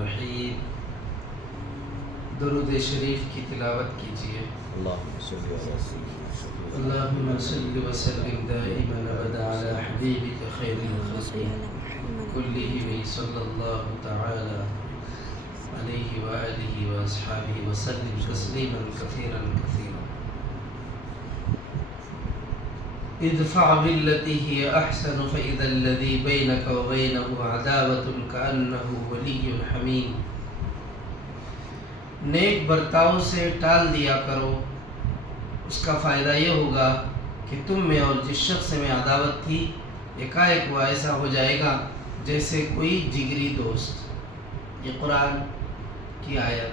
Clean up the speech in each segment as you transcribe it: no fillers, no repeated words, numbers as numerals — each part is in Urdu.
الرحیم۔ درود شریف کی تلاوت کیجیے۔ اللہم صلی علی سیدنا اللہم صلی وسلم دائما ابدا علی حبیبک خیر الخلق کلہم صلی اللہ تعالی علیہ وآلہ واصحابہ وسلم تسلیما کثیرا کثیرا۔ ادفع بالتي هي احسن فاذا الذي بينك وبينه عداوة كأنه ولي حميم۔ نیک برتاؤ سے ٹال دیا کرو، اس کا فائدہ یہ ہوگا کہ تم میں اور جس شخص سے میں عداوت تھی ایک وہ ایسا ہو جائے گا جیسے کوئی جگری دوست۔ یہ قرآن کی آیت۔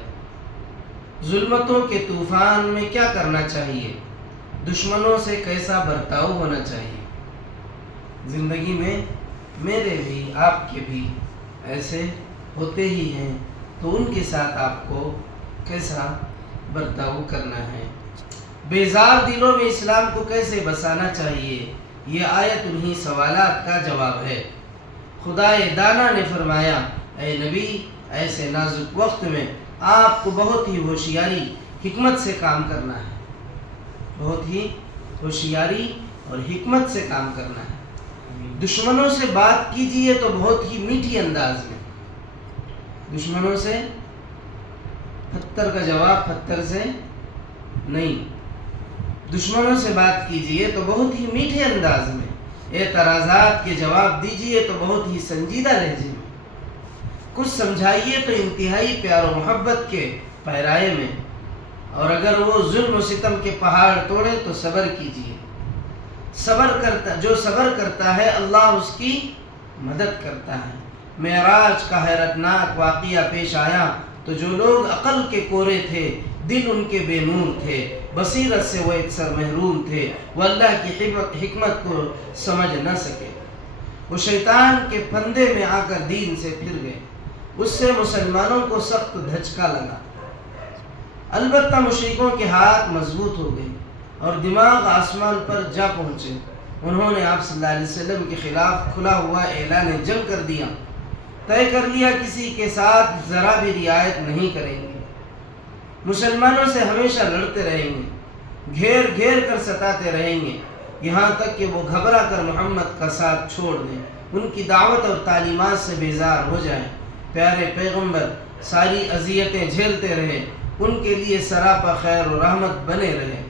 ظلمتوں کے طوفان میں کیا کرنا چاہیے، دشمنوں سے کیسا برتاؤ ہونا چاہیے۔ زندگی میں میرے بھی آپ کے بھی ایسے ہوتے ہی ہیں، تو ان کے ساتھ آپ کو کیسا برتاؤ کرنا ہے۔ بیزار دلوں میں اسلام کو کیسے بسانا چاہیے، یہ آیت انہی سوالات کا جواب ہے۔ خدائے دانا نے فرمایا، اے نبی، ایسے نازک وقت میں آپ کو بہت ہی ہوشیاری حکمت سے کام کرنا ہے، بہت ہی ہوشیاری اور حکمت سے کام کرنا ہے۔ دشمنوں سے بات کیجئے تو بہت ہی میٹھی انداز میں۔ دشمنوں سے پتھر کا جواب پتھر سے نہیں، دشمنوں سے بات کیجئے تو بہت ہی میٹھے انداز میں، اعتراضات کے جواب دیجئے تو بہت ہی سنجیدہ لہجے میں، کچھ سمجھائیے تو انتہائی پیار و محبت کے پیرائے میں، اور اگر وہ ظلم و ستم کے پہاڑ توڑے تو صبر کیجئے۔ جو صبر کرتا ہے اللہ اس کی مدد کرتا ہے۔ معراج کا حیرتناک واقعہ پیش آیا تو جو لوگ عقل کے کورے تھے، دل ان کے بے نور تھے، بصیرت سے وہ اکثر محروم تھے، وہ اللہ کی حکمت کو سمجھ نہ سکے، وہ شیطان کے پھندے میں آ کر دین سے پھر گئے، اس سے مسلمانوں کو سخت دھچکا لگا۔ البتہ مشرکوں کے ہاتھ مضبوط ہو گئے اور دماغ آسمان پر جا پہنچے۔ انہوں نے آپ صلی اللہ علیہ وسلم کے خلاف کھلا ہوا اعلان جنگ کر دیا، طے کر لیا کسی کے ساتھ ذرا بھی رعایت نہیں کریں گے، مسلمانوں سے ہمیشہ لڑتے رہیں گے، گھیر گھیر کر ستاتے رہیں گے، یہاں تک کہ وہ گھبرا کر محمد کا ساتھ چھوڑ دیں، ان کی دعوت اور تعلیمات سے بیزار ہو جائیں۔ پیارے پیغمبر ساری اذیتیں جھیلتے رہے، ان کے لیے سراپا خیر و رحمت بنے رہے۔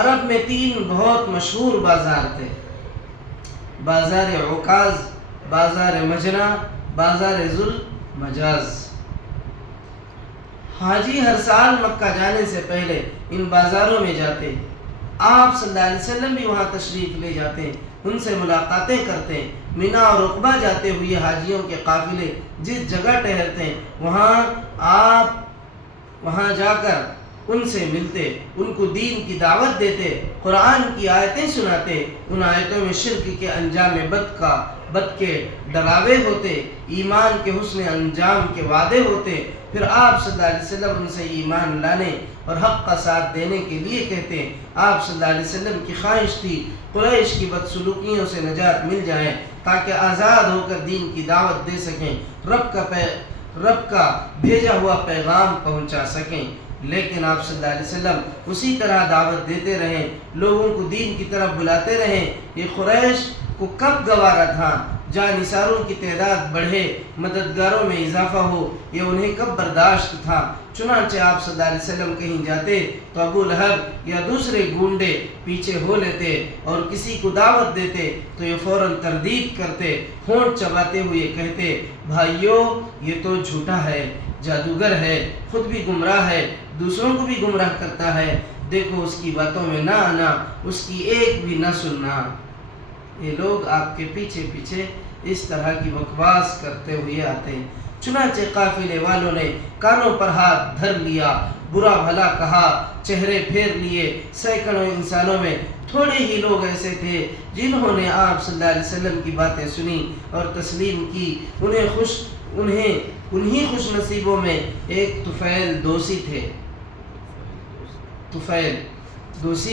عرب میں 3 بہت مشہور بازار تھے، بازار عکاظ، بازار مجنہ، بازار ذوالمجاز۔ حاجی ہر سال مکہ جانے سے پہلے ان بازاروں میں جاتے، آپ صلی اللہ علیہ وسلم بھی وہاں تشریف لے جاتے، ان سے ملاقاتیں کرتے۔ منی اور عقبہ جاتے ہوئے حاجیوں کے قافلے جس جگہ ٹھہرتے آپ وہاں جا کر ان سے ملتے، ان کو دین کی دعوت دیتے، قرآن کی آیتیں سناتے، ان آیتوں میں شرک کے انجام بد کے ڈراوے ہوتے، ایمان کے حسن انجام کے وعدے ہوتے، پھر آپ صلی اللہ علیہ وسلم ان سے ایمان لانے اور حق کا ساتھ دینے کے لیے کہتے۔ آپ صلی اللہ علیہ وسلم کی خواہش تھی قریش کی بدسلوکیوں سے نجات مل جائے تاکہ آزاد ہو کر دین کی دعوت دے سکیں، رب کا بھیجا ہوا پیغام پہنچا سکیں، لیکن آپ صلی اللہ علیہ وسلم اسی طرح دعوت دیتے رہیں، لوگوں کو دین کی طرف بلاتے رہیں۔ یہ قریش کو کب گوارا تھا جانثاروں کی تعداد بڑھے، مددگاروں میں اضافہ ہو، یہ انہیں کب برداشت تھا؟ چنانچہ آپ صلی اللہ علیہ وسلم کہیں جاتے تو ابو لہب یا دوسرے گونڈے پیچھے ہو لیتے، اور کسی کو دعوت دیتے تو یہ فوراً تردید کرتے، ہونٹ چباتے ہوئے کہتے، بھائیو یہ تو جھوٹا ہے، جادوگر ہے، خود بھی گمراہ ہے، دوسروں کو بھی گمراہ کرتا ہے، دیکھو اس کی باتوں میں نہ آنا، اس کی ایک بھی نہ سننا۔ یہ لوگ آپ کے پیچھے پیچھے اس طرح کی بکواس کرتے ہوئے آتے ہیں۔ چنانچہ قافلے والوں نے کانوں پر ہاتھ دھر لیا، برا بھلا کہا، چہرے پھیر لیے۔ سینکڑوں انسانوں میں تھوڑے ہی لوگ ایسے تھے جنہوں نے آپ صلی اللہ علیہ وسلم کی باتیں سنی اور تسلیم کی۔ انہی خوش نصیبوں میں ایک طفیل دوسی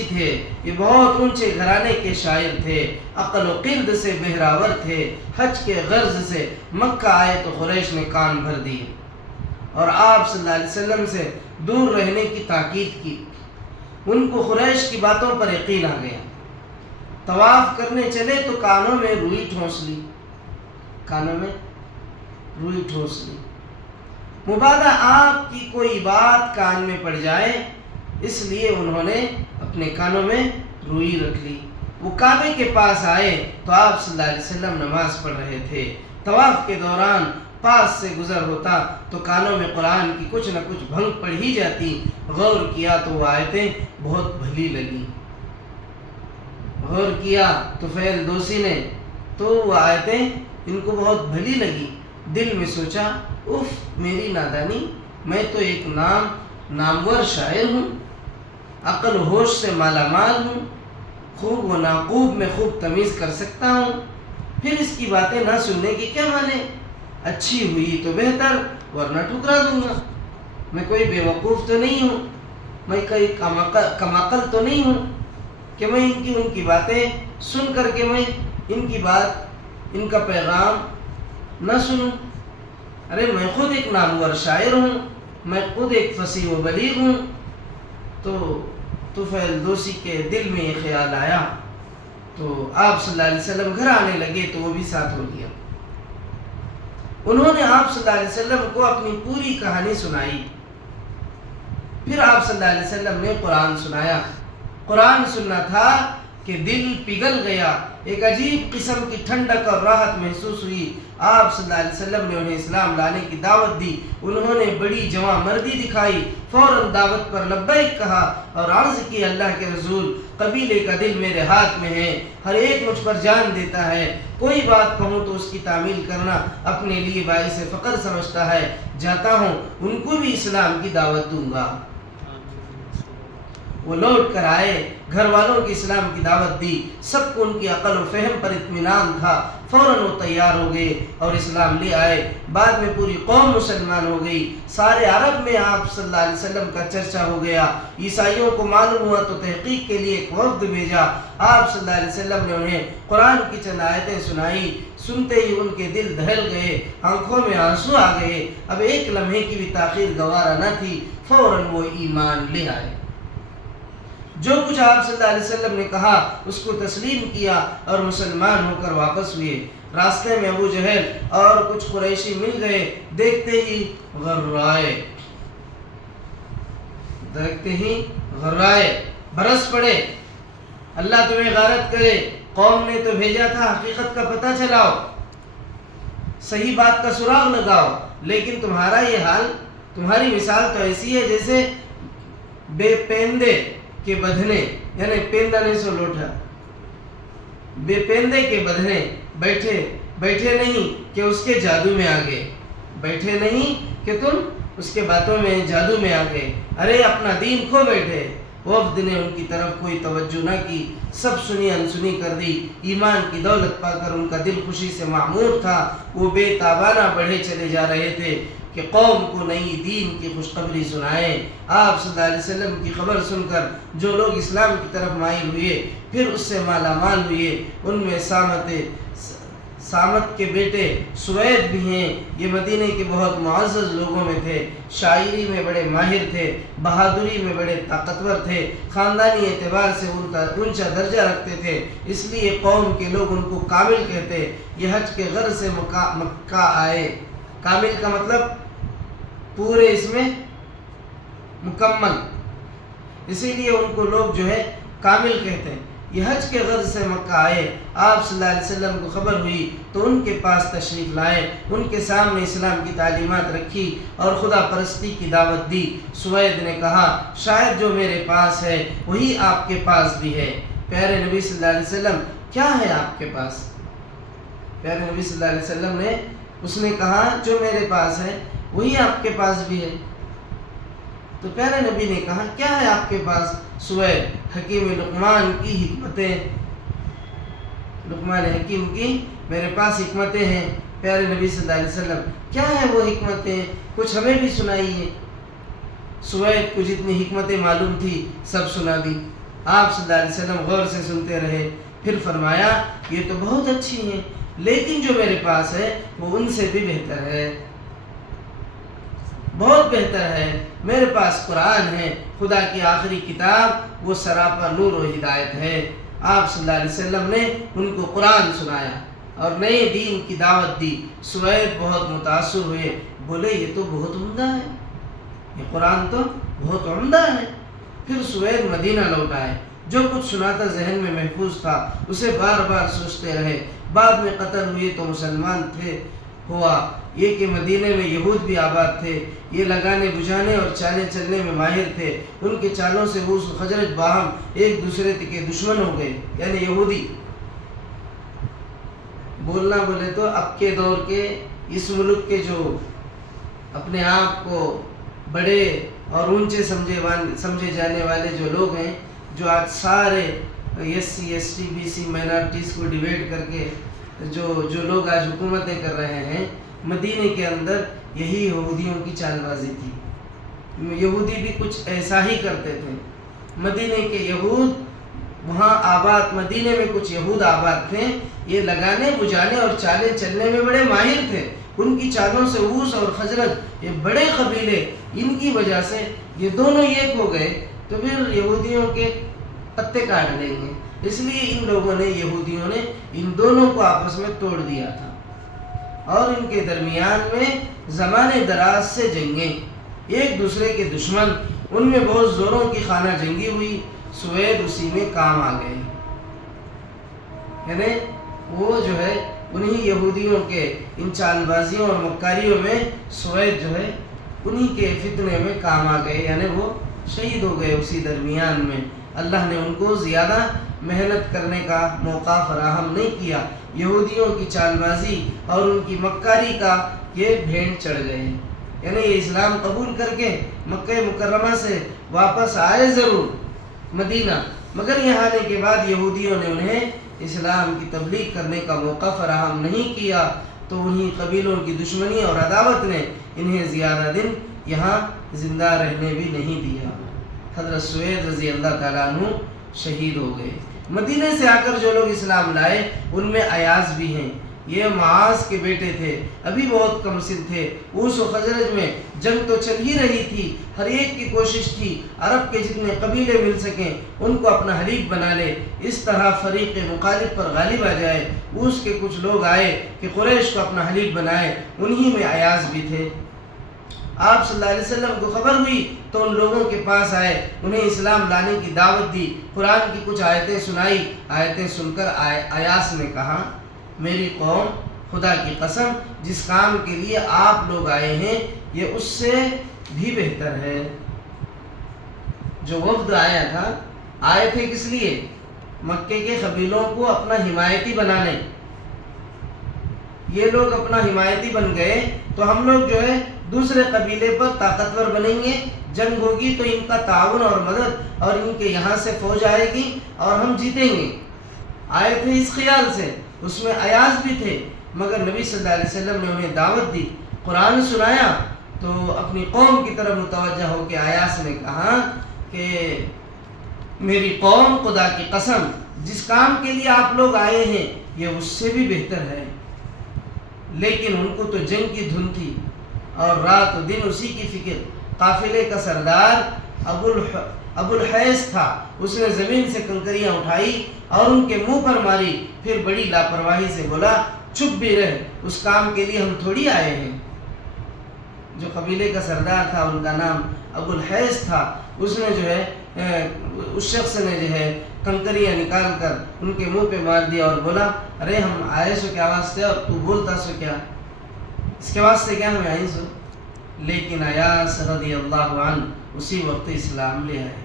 تھے۔ یہ بہت اونچے گھرانے کے شاعر تھے، عقل و قرد سے بہراور تھے، حج کے غرض سے مکہ آئے تو قریش نے کان بھر دیے۔ اور آپ صلی اللہ علیہ وسلم سے دور رہنے کی تاکید کی۔ ان کو قریش کی باتوں پر یقین آ گیا۔ طواف کرنے چلے تو کانوں میں روئی ٹھونس لی، کانوں میں روئی ٹھونس لی، مبادا آپ کی کوئی بات کان میں پڑ جائے، اس لیے انہوں نے اپنے کانوں میں روئی رکھ لی۔ وہ کعبے کے پاس آئے تو آپ صلی اللہ علیہ وسلم نماز پڑھ رہے تھے۔ طواف کے دوران پاس سے گزر ہوتا تو کانوں میں قرآن کی کچھ نہ کچھ بھنگ پڑ ہی جاتی۔ غور کیا تو وہ آیتیں بہت بھلی لگی، غور کیا طفیل دوسی نے تو وہ آیتیں ان کو بہت بھلی لگی۔ دل میں سوچا، اف میری نادانی، میں تو ایک نامور شاعر ہوں، عقل و ہوش سے مالا مال ہوں، خوب و ناقوب میں خوب تمیز کر سکتا ہوں، پھر اس کی باتیں نہ سننے کی کیا مانے؟ اچھی ہوئی تو بہتر ورنہ ٹھکرا دوں گا۔ میں کوئی بے وقوف تو نہیں ہوں، میں کوئی کم عقل تو نہیں ہوں کہ میں ان کی باتیں سن کر کے میں ان کا پیغام نہ سنوں۔ ارے میں خود ایک نامور شاعر ہوں، میں خود ایک فصیح و بلیغ ہوں۔ تو طفیل دوسی کے دل میں یہ خیال آیا تو آپ صلی اللہ علیہ وسلم گھر آنے لگے تو وہ بھی ساتھ ہو گیا۔ انہوں نے آپ صلی اللہ علیہ وسلم کو اپنی پوری کہانی سنائی۔ پھر آپ صلی اللہ علیہ وسلم نے قرآن سنایا۔ قرآن سننا تھا کہ دل پگھل گیا، ایک عجیب قسم کی ٹھنڈک اور راحت محسوس ہوئی۔ آپ صلی اللہ علیہ وسلم نے انہیں اسلام لانے کی دعوت دی۔ انہوں نے بڑی جواں مردی دکھائی، فوراً دعوت پر لبیک کہا اور عرض کی، اللہ کے رسول، قبیلے کا دل میرے ہاتھ میں ہے، ہر ایک مجھ پر جان دیتا ہے، کوئی بات کہوں تو اس کی تعمیل کرنا اپنے لیے باعث فخر سمجھتا ہے، جاتا ہوں ان کو بھی اسلام کی دعوت دوں گا۔ وہ لوٹ کر آئے، گھر والوں کی اسلام کی دعوت دی، سب کو ان کی عقل و فہم پر اطمینان تھا، فوراً وہ تیار ہو گئے اور اسلام لے آئے۔ بعد میں پوری قوم مسلمان ہو گئی، سارے عرب میں آپ صلی اللہ علیہ وسلم کا چرچا ہو گیا۔ عیسائیوں کو معلوم ہوا تو تحقیق کے لیے ایک وفد بھیجا۔ آپ صلی اللہ علیہ وسلم نے انہیں قرآن کی چند آیتیں سنائی، سنتے ہی ان کے دل دہل گئے، آنکھوں میں آنسو آ گئے، اب ایک لمحے کی بھی تاخیر گوارا نہ تھی، فوراً وہ ایمان لے آئے۔ جو کچھ آپ صلی اللہ علیہ وسلم نے کہا اس کو تسلیم کیا اور مسلمان ہو کر واپس ہوئے۔ راستے میں ابو جہل اور کچھ قریشی مل گئے، دیکھتے ہی غرائے برس پڑے، اللہ تمہیں غارت کرے، قوم نے تو بھیجا تھا، حقیقت کا پتہ چلاؤ، صحیح بات کا سراغ لگاؤ، لیکن تمہارا یہ حال، تمہاری مثال تو ایسی ہے جیسے بے پیندے کے بدھنے، یعنی پیندہ نے سو لوٹا، بے پیندے کے بدھنے بیٹھے نہیں کہ اس کے جادو میں آگے، بیٹھے نہیں کہ تم اس کے باتوں میں جادو میں آگے، ارے اپنا دین کھو بیٹھے۔ وفد نے ان کی طرف کوئی توجہ نہ کی، سب سنی انسنی کر دی۔ ایمان کی دولت پا کر ان کا دل خوشی سے معمور تھا، وہ بے تابانہ بڑھے چلے جا رہے تھے کہ قوم کو نئی دین کی خوشخبری سنائیں۔ آپ صلی اللہ علیہ وسلم کی خبر سن کر جو لوگ اسلام کی طرف مائل ہوئے، پھر اس سے مالا مال ہوئے، ان میں سامت کے بیٹے سوید بھی ہیں، یہ مدینے کے بہت معزز لوگوں میں تھے، شاعری میں بڑے ماہر تھے، بہادری میں بڑے طاقتور تھے، خاندانی اعتبار سے اونچا درجہ رکھتے تھے، اس لیے قوم کے لوگ ان کو کامل کہتے۔ یہ حج کے غرض سے مکہ آئے، کامل کا مطلب پورے اس میں مکمل، اسی لیے ان کو لوگ جو ہے کامل کہتے ہیں۔ یہ حج کے غرض سے مکہ آئے، آپ صلی اللہ علیہ وسلم کو خبر ہوئی تو ان کے پاس تشریف لائے، ان کے سامنے اسلام کی تعلیمات رکھی اور خدا پرستی کی دعوت دی۔ سوید نے کہا، شاید جو میرے پاس ہے وہی آپ کے پاس بھی ہے۔ پیارے نبی صلی اللہ علیہ وسلم، کیا ہے آپ کے پاس؟ پیارے نبی صلی اللہ علیہ وسلم نے اس نے کہا جو میرے پاس ہے وہی آپ کے پاس بھی ہے۔ تو پیارے نبی نے کہا کیا ہے آپ کے پاس؟ سوید، حکیم لقمان کی حکمتیں، لقمان حکیم کی میرے پاس حکمتیں ہیں۔ پیارے نبی صلی اللہ علیہ وسلم، کیا ہے وہ حکمتیں؟ کچھ ہمیں بھی سنائیے۔ سوید کو جتنی حکمتیں معلوم تھی سب سنا دی۔ آپ صلی اللہ علیہ وسلم غور سے سنتے رہے، پھر فرمایا یہ تو بہت اچھی ہیں، لیکن جو میرے پاس ہے وہ ان سے بھی بہتر ہے، بہت بہت بہتر ہے، میرے پاس قرآن ہے، خدا کی آخری کتاب، وہ سراپا نور و ہدایت ہے۔ آپ صلی اللہ علیہ وسلم نے ان کو قرآن سنایا اور نئے دین کی دعوت دی۔ سوید بہت متاثر ہوئے، بولے یہ تو بہت عمدہ ہے، یہ قرآن تو بہت عمدہ ہے۔ پھر سوید مدینہ لوٹ آئے، جو کچھ سنا تھا ذہن میں محفوظ تھا، اسے بار بار سوچتے رہے۔ بعد میں قتل ہوئے تو مسلمان ہوا یہ کہ مدینے میں یہود بھی آباد تھے، یہ لگانے بجھانے اور چالیں چلنے میں ماہر تھے۔ ان کے چالوں سے اوس و خزرج باہم ایک دوسرے کے دشمن ہو گئے، یعنی یہودی۔ بولنا بولے تو اب کے دور کے اس ملک کے جو اپنے آپ کو بڑے اور اونچے سمجھے جانے والے جو لوگ ہیں، جو آج سارے S C S T B C minorities کو ڈیویڈ کر کے جو لوگ آج حکومتیں کر رہے ہیں، مدینے کے اندر یہی یہودیوں کی چال بازی تھی۔ یہودی بھی کچھ ایسا ہی کرتے تھے۔ مدینے کے یہود وہاں آباد، مدینے میں کچھ یہود آباد تھے، یہ لگانے بجھانے اور چالیں چلنے میں بڑے ماہر تھے۔ ان کی چالوں سے اوس اور خزرج، یہ بڑے قبیلے، ان کی وجہ سے یہ دونوں ایک ہو گئے، تو پھر یہودیوں کے پتے کاٹ لیں گے۔ اس لیے ان لوگوں نے، یہودیوں نے ان دونوں کو آپس میں توڑ دیا تھا، اور ان کے درمیان میں زمانے دراز سے جنگیں، ایک دوسرے کے دشمن، ان میں بہت زوروں کی خانہ جنگی ہوئی۔ سوید اسی میں کام آ گئے، یعنی وہ جو ہے انہی یہودیوں کے ان چال بازیوں اور مکاریوں میں سوید جو ہے انہی کے فتنے میں کام آ گئے، یعنی وہ شہید ہو گئے اسی درمیان میں۔ اللہ نے ان کو زیادہ محنت کرنے کا موقع فراہم نہیں کیا۔ یہودیوں کی چال بازی اور ان کی مکاری کا یہ بھینٹ چڑھ گئے، یعنی یہ اسلام قبول کر کے مکہ مکرمہ سے واپس آئے ضرور مدینہ، مگر یہاں آنے کے بعد یہودیوں نے انہیں اسلام کی تبلیغ کرنے کا موقع فراہم نہیں کیا، تو انہی قبیلوں کی دشمنی اور عداوت نے انہیں زیادہ دن یہاں زندہ رہنے بھی نہیں دیا۔ حضرت سوید رضی اللہ تعالیٰ عنہ شہید ہو گئے۔ مدینے سے آ کر جو لوگ اسلام لائے ان میں ایاز بھی ہیں، یہ معاذ کے بیٹے تھے، ابھی بہت کم سن تھے۔ اوس و خزرج میں جنگ تو چل ہی رہی تھی، ہر ایک کی کوشش تھی عرب کے جتنے قبیلے مل سکیں ان کو اپنا حلیف بنا لے، اس طرح فریق مخالف پر غالب آ جائے۔ اوس کے کچھ لوگ آئے کہ قریش کو اپنا حلیف بنائے، انہی میں ایاز بھی تھے۔ آپ صلی اللہ علیہ وسلم کو خبر ہوئی تو ان لوگوں کے پاس آئے، انہیں اسلام لانے کی دعوت دی، قرآن کی کچھ آیتیں سنائی۔ آیتیں سن کر ایاس نے کہا، میری قوم، خدا کی قسم، جس کام کے لیے آپ لوگ آئے ہیں یہ اس سے بھی بہتر ہے۔ جو وفد آیا تھا، آئے تھے کس لیے؟ مکے کے قبیلوں کو اپنا حمایتی بنانے۔ یہ لوگ اپنا حمایتی بن گئے تو ہم لوگ جو ہے دوسرے قبیلے پر طاقتور بنیں گے، جنگ ہوگی تو ان کا تعاون اور مدد، اور ان کے یہاں سے فوج آئے گی اور ہم جیتیں گے۔ آئے تھے اس خیال سے، اس میں ایاز بھی تھے، مگر نبی صلی اللہ علیہ وسلم نے انہیں دعوت دی، قرآن سنایا، تو اپنی قوم کی طرف متوجہ ہو کے ایاس نے کہا کہ میری قوم، خدا کی قسم، جس کام کے لیے آپ لوگ آئے ہیں یہ اس سے بھی بہتر ہے۔ لیکن ان کو تو جنگ کی دھن تھی اور رات و دن اسی کی فکر۔ قافلے کا سردار ابو الحیث تھا، اس نے زمین سے کنکریاں اٹھائی اور ان کے منہ پر ماری، پھر بڑی لاپرواہی سے بولا، چپ بھی رہ، اس کام کے لیے ہم تھوڑی آئے ہیں۔ جو قبیلے کا سردار تھا ان کا نام ابو الحیث تھا، اس نے جو ہے اس شخص نے جو ہے کنکریاں نکال کر ان کے منہ پہ مار دیا اور بولا، ارے ہم آئے سو کیا واسطے اور تو بولتا سو کیا، اس کے واسطے کیا ہمیں آئیں سو۔ لیکن ایاس رضی اللہ عنہ اسی وقت اسلام لے آئے،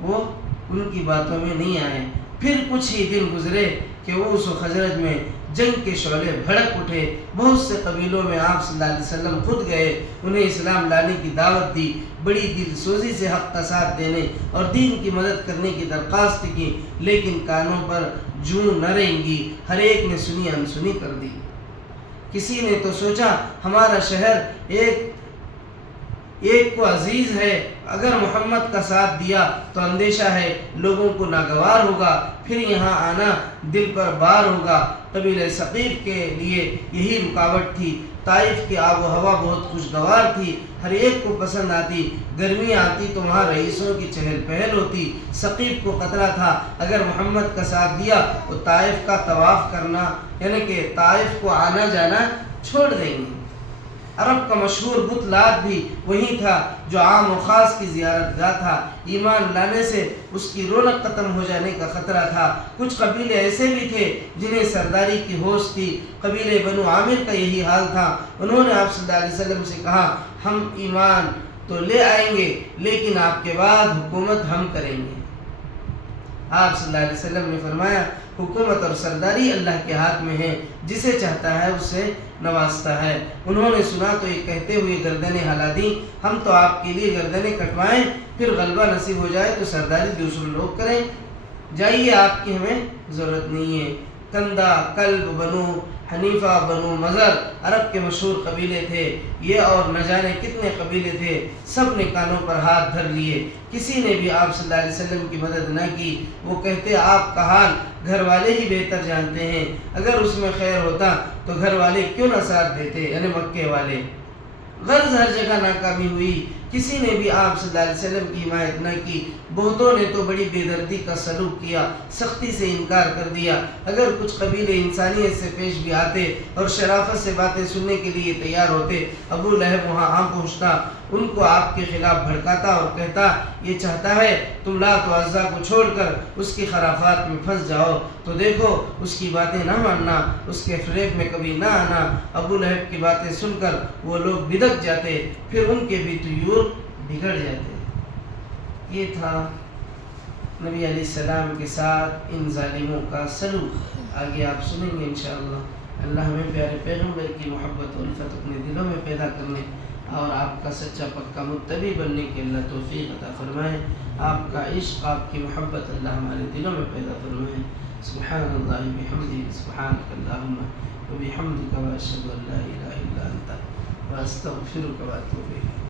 وہ ان کی باتوں میں نہیں آئے۔ پھر کچھ ہی دن گزرے کہ اوس و خزرج میں جنگ کے شعلے بھڑک اٹھے، بہت سے قبیلوں میں آپ صلی اللہ علیہ وسلم خود گئے، انہیں اسلام لانے کی دعوت دی، بڑی دل سوزی سے حق کا ساتھ دینے اور دین کی مدد کرنے کی درخواست کی، لیکن کانوں پر جوں نہ رہیں گی، ہر ایک نے سنی انسنی کر دی۔ کسی نے تو سوچا ہمارا شہر ایک کو عزیز ہے، اگر محمد کا ساتھ دیا تو اندیشہ ہے لوگوں کو ناگوار ہوگا، پھر یہاں آنا دل پر بار ہوگا، قبیلہ ثقیف کے لیے یہی رکاوٹ تھی۔ طائف کی آب و ہوا بہت خوشگوار تھی، ہر ایک کو پسند آتی، گرمی آتی تو وہاں رئیسوں کی چہل پہل ہوتی۔ ثقیف کو خطرہ تھا اگر محمد کا ساتھ دیا تو طائف کا طواف کرنا یعنی کہ طائف کو آنا جانا چھوڑ دیں گے۔ عرب کا مشہور بت لات بھی وہی تھا جو عام و خاص کی زیارت گاہ تھا۔ ایمان لانے سے اس کی رونق ختم ہو جانے کا خطرہ تھا۔ کچھ قبیلے ایسے بھی تھے جنہیں سرداری کی ہوش تھی، قبیلے بنو عامر کا یہی حال تھا۔ انہوں نے آپ صلی اللہ علیہ وسلم سے کہا ہم ایمان تو لے آئیں گے لیکن آپ کے بعد حکومت ہم کریں گے۔ آپ صلی اللہ علیہ وسلم نے فرمایا حکومت اور سرداری اللہ کے ہاتھ میں ہے، جسے چاہتا ہے اسے نوازتا ہے۔ انہوں نے سنا تو یہ کہتے ہوئے گردنیں ہلا دیں ہم تو آپ کے لیے گردنیں کٹوائیں، پھر غلبہ نصیب ہو جائے تو سرداری دوسرے لوگ کریں، جائیے آپ کی ہمیں ضرورت نہیں ہے۔ کندہ، کلب، بنو حنیفہ، بنو مظہر عرب کے مشہور قبیلے تھے، یہ اور نہ جانے کتنے قبیلے تھے، سب نے کانوں پر ہاتھ دھر لیے، کسی نے بھی آپ صلی اللہ علیہ وسلم کی مدد نہ کی۔ وہ کہتے آپ کا حال گھر والے ہی بہتر جانتے ہیں، اگر اس میں خیر ہوتا تو گھر والے کیوں نہ ساتھ دیتے، یعنی مکے والے۔ غرض ہر جگہ ناکامی ہوئی، کسی نے بھی آپ صلی اللہ علیہ وسلم کی حمایت نہ کی۔ بہتوں نے تو بڑی بے دردی کا سلوک کیا، سختی سے انکار کر دیا۔ اگر کچھ قبیلے انسانیت سے پیش بھی آتے اور شرافت سے باتیں سننے کے لیے تیار ہوتے، ابو لہب وہاں آ پہنچتا، ان کو آپ کے خلاف بھڑکاتا اور کہتا یہ چاہتا ہے تم لات و عزا کو چھوڑ کر اس کی خرافات میں پھنس جاؤ، تو دیکھو اس کی باتیں نہ ماننا، اس کے فریب میں کبھی نہ آنا۔ ابو لہب کی باتیں سن کر وہ لوگ بدک جاتے، پھر ان کے بھی طیور بگڑ جاتے۔ یہ تھا نبی علیہ السلام کے ساتھ ان ظالموں کا سلوک۔ آگے آپ سنیں گے انشاءاللہ۔ اللہ ہمیں پیارے پیغمبر کی محبت و الفت اپنے دلوں میں پیدا کرنے اور آپ کا سچا پکا متبع بننے کے اللہ توفیق عطا فرمائے۔ آپ کا عشق، آپ کی محبت اللہ ہمارے دلوں میں پیدا فرمائے۔ سبحان اللہ بحمدہ، سبحانک اللہم وبحمدک، واشہد ان لا الہ الا انت، واستغفرک واتوب الیک۔